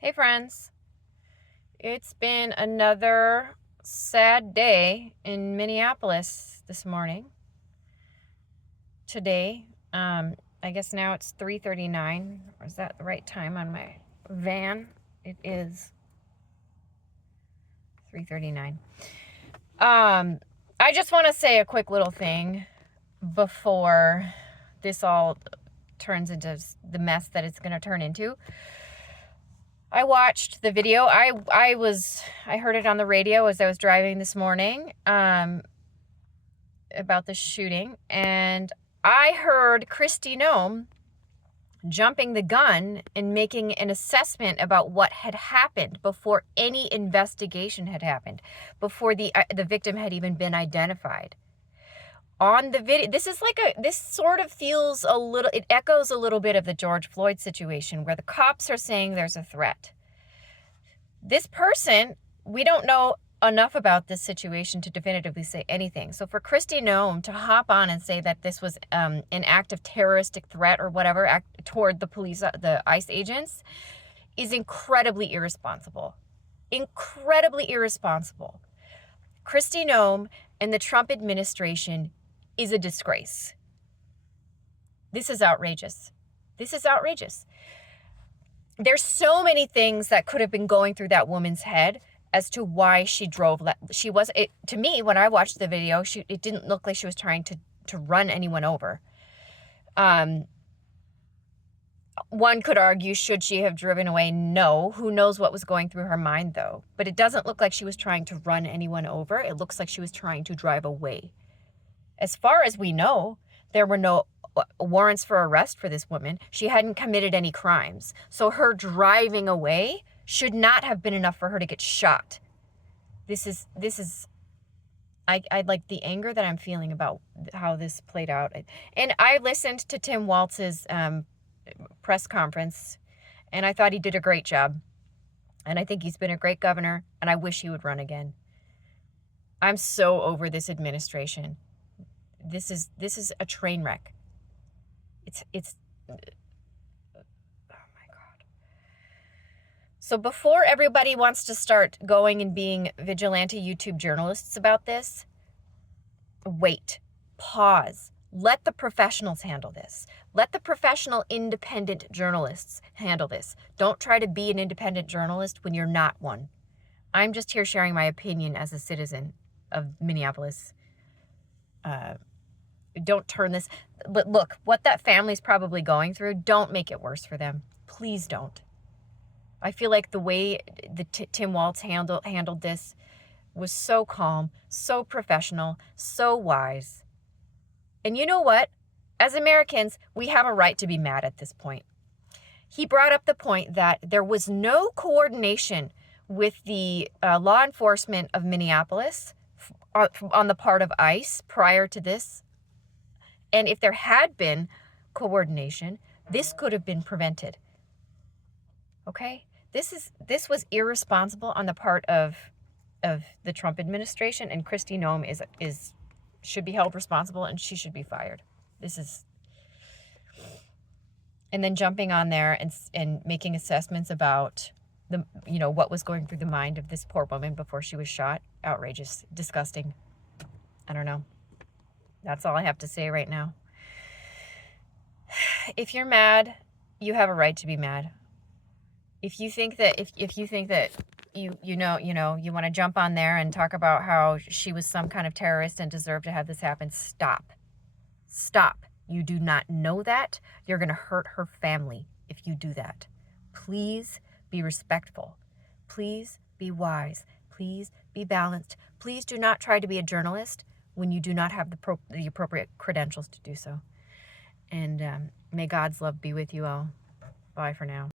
Hey friends, it's been another sad day in Minneapolis this morning. Today, I guess now it's 3:39, or is that the right time on my van? It is 3:39. I just want to say a quick little thing before this all turns into the mess that it's going to turn into. I watched the video. I heard it on the radio as I was driving this morning about the shooting, and I heard Kristi Noem jumping the gun and making an assessment about what had happened before any investigation had happened, before the victim had even been identified. On the video, this sort of feels a little, it echoes a little bit of the George Floyd situation where the cops are saying there's a threat. This person, we don't know enough about this situation to definitively say anything. So for Kristi Noem to hop on and say that this was an act of terroristic threat or whatever toward the police, the ICE agents, is incredibly irresponsible. Incredibly irresponsible. Kristi Noem and the Trump administration is a disgrace. This is outrageous. This is outrageous. There's so many things that could have been going through that woman's head as to why she drove. To me, when I watched the video, it didn't look like she was trying to run anyone over. One could argue, should she have driven away? No. Who knows what was going through her mind, though? But it doesn't look like she was trying to run anyone over. It looks like she was trying to drive away. As far as we know, there were no warrants for arrest for this woman. She hadn't committed any crimes. So her driving away should not have been enough for her to get shot. I like the anger that I'm feeling about how this played out. And I listened to Tim Walz's press conference, and I thought he did a great job. And I think he's been a great governor, and I wish he would run again. I'm so over this administration. This is a train wreck. It's oh my God. So before everybody wants to start going and being vigilante YouTube journalists about this, wait, pause. Let the professionals handle this. Let the professional independent journalists handle this. Don't try to be an independent journalist when you're not one. I'm just here sharing my opinion as a citizen of Minneapolis. Don't turn this. But look, what that family's probably going through, don't make it worse for them. Please don't. I feel like the way Tim Walz handled this was so calm, so professional, so wise. And you know what? As Americans, we have a right to be mad at this point. He brought up the point that there was no coordination with the law enforcement of Minneapolis on the part of ICE prior to this. And if there had been coordination, this could have been prevented. Okay? This was irresponsible on the part of the Trump administration, and Kristi Noem should be held responsible, and she should be fired. And then jumping on there and making assessments about what was going through the mind of this poor woman before she was shot. Outrageous, disgusting. I don't know. That's all I have to say right now. If you're mad, you have a right to be mad. If you think that you want to jump on there and talk about how she was some kind of terrorist and deserved to have this happen, stop. Stop. You do not know that. You're going to hurt her family if you do that. Please be respectful. Please be wise. Please be balanced. Please do not try to be a journalist when you do not have the appropriate credentials to do so. And may God's love be with you all. Bye for now.